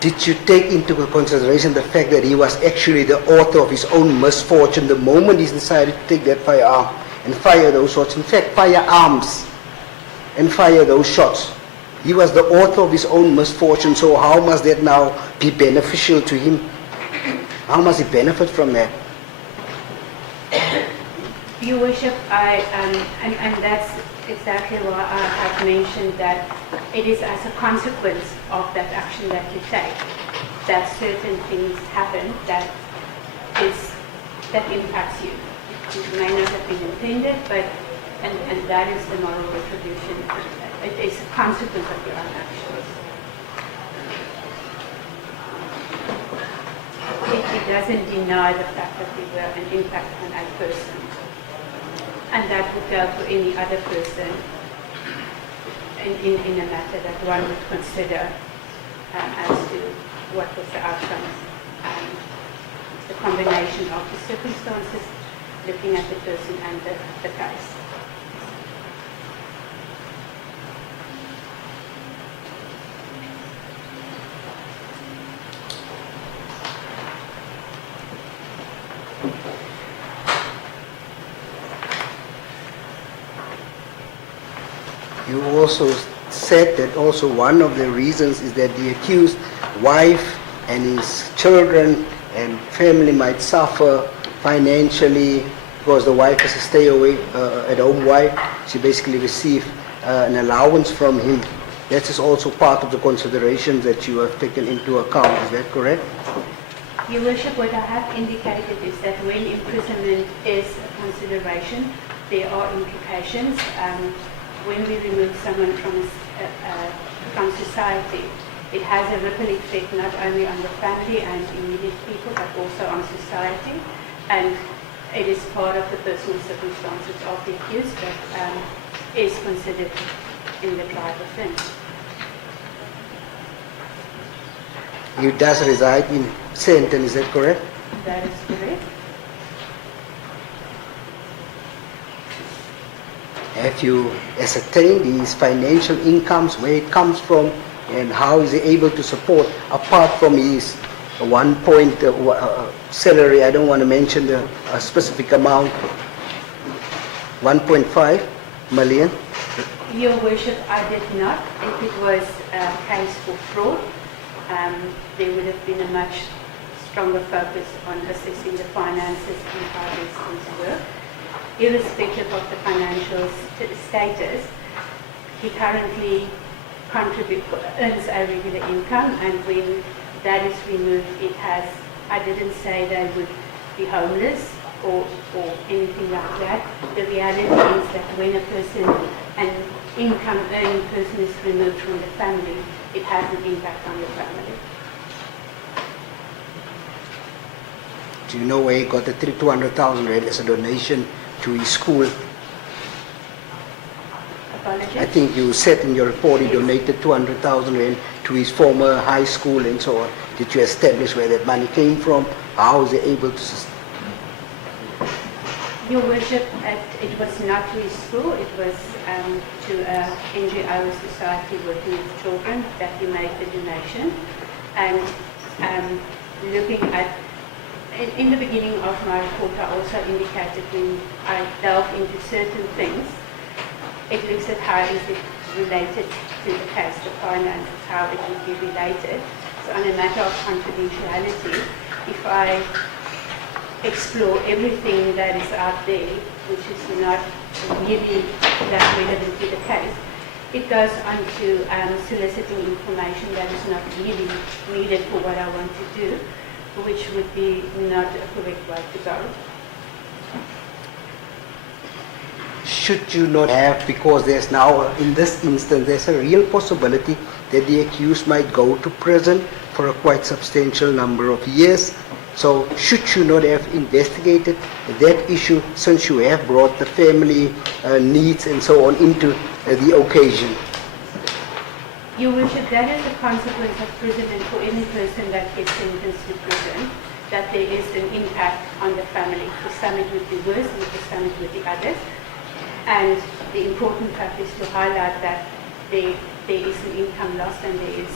Did you take into consideration the fact that he was actually the author of his own misfortune the moment he decided to take that firearm and fire those shots? In fact, firearms and fire those shots. He was the author of his own misfortune, so how must that now be beneficial to him? How must he benefit from that? Your Worship, and that's exactly why I have mentioned that it is as a consequence of that action that you take that certain things happen that impacts you. It may not have been intended, but and that is the moral retribution. It is a consequence of your own actions. It doesn't deny the fact that there were an impact on a person. And that would go for any other person in a matter that one would consider as to what was the outcome. The combination of the circumstances, looking at the person and the case. You also said that also one of the reasons is that the accused wife and his children and family might suffer financially because the wife is a stay-away at-home wife. She basically received an allowance from him. That is also part of the considerations that you have taken into account. Is that correct? Your Worship, what I have indicated is that when imprisonment is a consideration, there are implications. When we remove someone from society, it has a ripple effect not only on the family and immediate people, but also on society. And it is part of the personal circumstances of the accused that is considered in the trial offence. He does reside in Sandton, is that correct? That is correct. Have you ascertained his financial incomes, where it comes from, and how is he able to support, apart from his 1 point salary? I don't want to mention a specific amount. 1.5 million? Your Worship, I did not. If it was a case for fraud, there would have been a much stronger focus on assessing the finances and how these things work. Irrespective of the financial status, he currently earns a regular income, and when that is removed, I didn't say they would be homeless or anything like that. The reality is that when an income earning person is removed from the family, it has an impact on the family. Do you know where he got the 200,000 rand as a donation to his school? Apologies? I think you said in your report he donated 200,000 rand to his former high school and so on. Did you establish where that money came from? How was he able to Your Worship, it was not to his school, it was to a NGO society working with children that he made the donation. And looking at, in the beginning of my report, I also indicated when I delve into certain things, it looks at how is it related to the case, the finances, how it would be related. So on a matter of confidentiality, if I explore everything that is out there, which is not really that relevant to the case, it goes on to soliciting information that is not really needed for what I want to do, which would be not a correct way to go. Should you not have, because there's now, in this instance, there's a real possibility that the accused might go to prison for a quite substantial number of years. So should you not have investigated that issue, since you have brought the family needs and so on into the occasion? Your Worship, that is a consequence of imprisonment for any person that gets sentenced to prison, that there is an impact on the family. For some it would be worse, and for some it would be others. And the important fact is to highlight that there there is an income loss and there is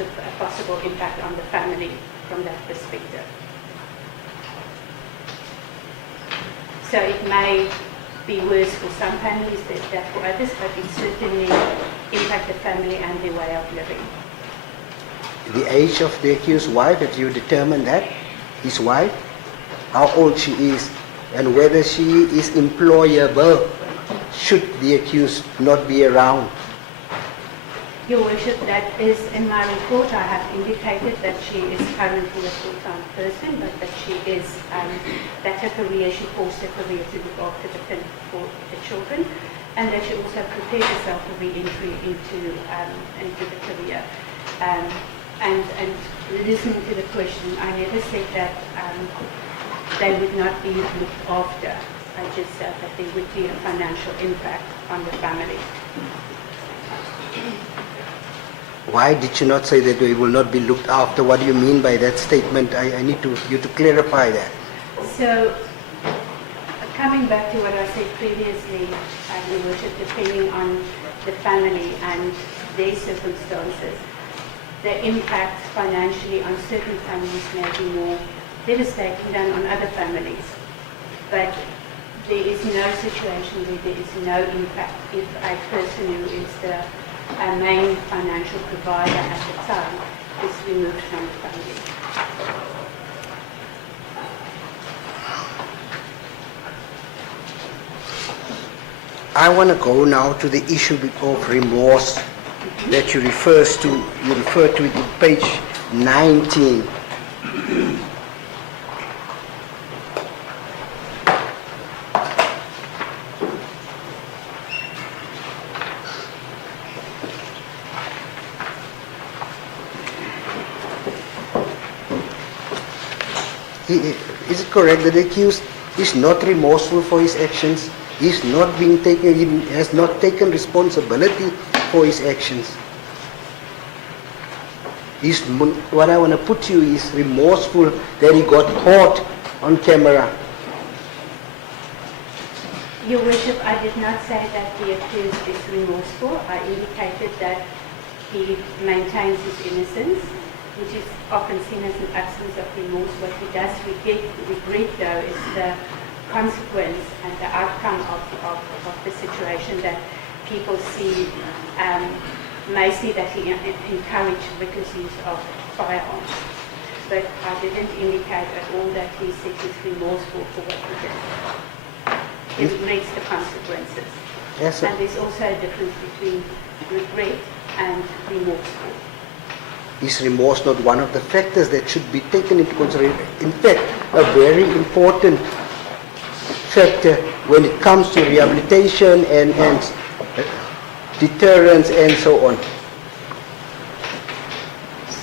a possible impact on the family from that perspective. So it may be worse for some families than for others, but it certainly impacts the family and their way of living. The age of the accused wife, have you determined that? His wife? How old she is and whether she is employable should the accused not be around. Your Worship, that is in my report. I have indicated that she is currently a full-time person, but that she is, that her career, she forced her career to look after for the children, and that she also prepared herself for re-entry into the career. And listening to the question, I never said that they would not be looked after. I just said that there would be a financial impact on the family. Why did you not say that they will not be looked after? What do you mean by that statement? I need you to clarify that. So, coming back to what I said previously, Your Worship, depending on the family and their circumstances, the impact financially on certain families may be more devastating than on other families. But there is no situation where there is no impact if a person who is the main financial provider at the time is removed from the family. I want to go now to the issue of remorse that you refer to it in page 19. Is it correct that the accused is not remorseful for his actions? He has not taken responsibility for his actions. What I want to put you is remorseful that he got caught on camera. Your Worship, I did not say that the accused is remorseful. I indicated that he maintains his innocence, which is often seen as an absence of remorse. What he does regret though is the consequence and the outcome of the situation that people see, may see that he encouraged reckless use of firearms. But I didn't indicate at all that he said he's remorseful for what he did. He regrets the consequences. Yes, sir. And there's also a difference between regret and remorseful. Is remorse not one of the factors that should be taken into consideration? In fact, a very important factor when it comes to rehabilitation and deterrence and so on.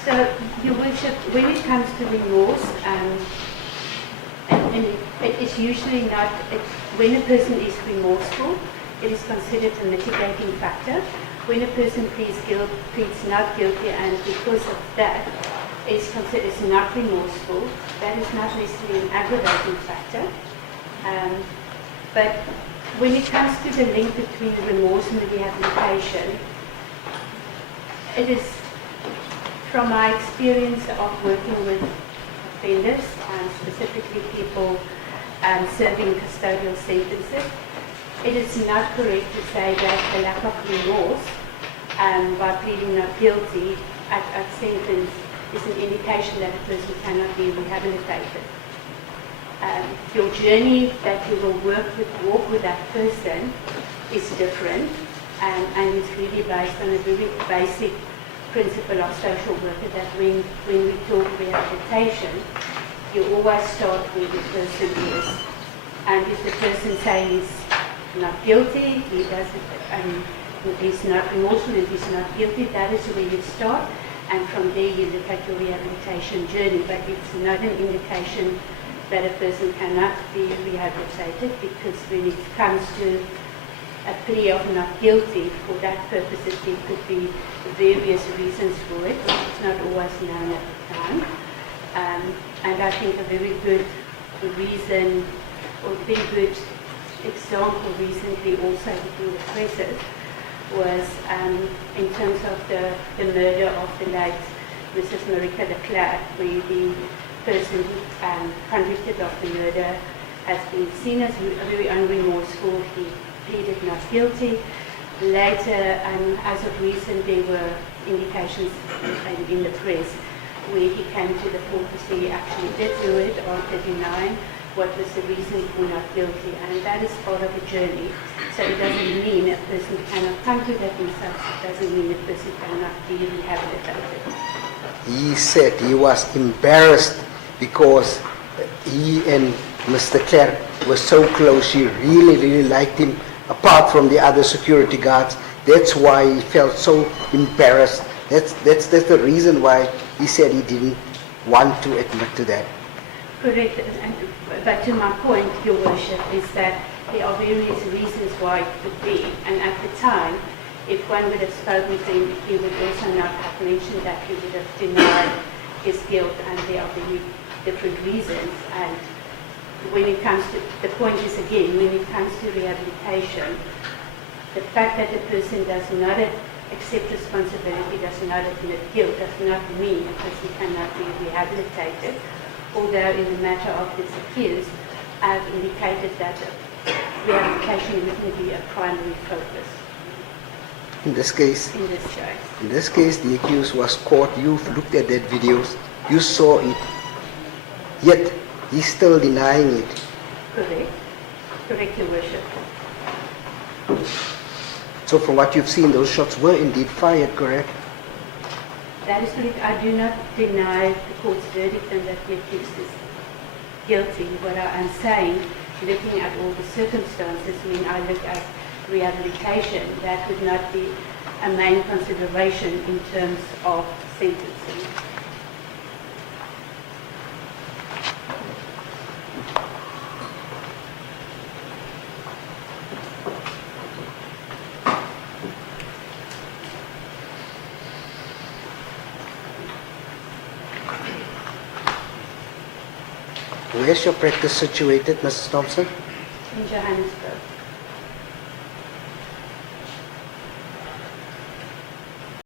So, Your Worship, when it comes to remorse, and it is usually not, when a person is remorseful, it is considered a mitigating factor. When a person pleads not guilty and because of that is considered is not remorseful, that is not necessarily an aggravating factor. But when it comes to the link between remorse and rehabilitation, it is from my experience of working with offenders, specifically people serving custodial sentences, it is not correct to say that the lack of remorse by pleading not guilty at sentence is an indication that a person cannot be rehabilitated. Your journey that you will walk with that person is different, and it's really based on a very basic principle of social worker that when we talk rehabilitation, you always start where the person is. And if the person says he's not guilty, he doesn't, he's not remorseful and he's not guilty, that is where you start, and from there you look at your rehabilitation journey. But it's not an indication that a person cannot be rehabilitated, because when it comes to a plea of not guilty, for that purpose there could be various reasons for it. It's not always known at the time. And I think a very good reason, or very good example recently also between the presses, was in terms of the murder of the late Mrs. Marika de Klerk, where the person convicted of the murder has been seen as very unremorseful. He pleaded not guilty. Later, as of recent, there were indications in the press where he came to the court to say he actually did do it after denying what was the reason for not guilty. And that is part of a journey. So it doesn't mean a person cannot come to that themselves. It doesn't mean a person cannot be rehabilitated. He said he was embarrassed because he and Mr. Klerk were so close. She really liked him, apart from the other security guards. That's why he felt so embarrassed. That's the reason why he said he didn't want to admit to that. Correct. But to my point, Your Worship, is that there are various reasons why it could be. And at the time, if one would have spoken to him, he would also not have mentioned that. He would have denied his guilt, and there are very different reasons. And when it comes to, the point is again, when it comes to rehabilitation, the fact that the person does not accept responsibility, does not admit guilt, does not mean a person cannot be rehabilitated. Although in the matter of this accused, I've indicated that rehabilitation wouldn't be a primary focus. In this case? In this case. In this case, the accused was caught. You've looked at that videos. You saw it. Yet, he's still denying it. Correct. Correct, Your Worship. So from what you've seen, those shots were indeed fired, correct? That is correct. I do not deny the court's verdict and that the accused is guilty. What I am saying, looking at all the circumstances, when I look at rehabilitation, that would not be a main consideration in terms of sentencing. Where's your practice situated, Mrs. Thompson? In Johannesburg.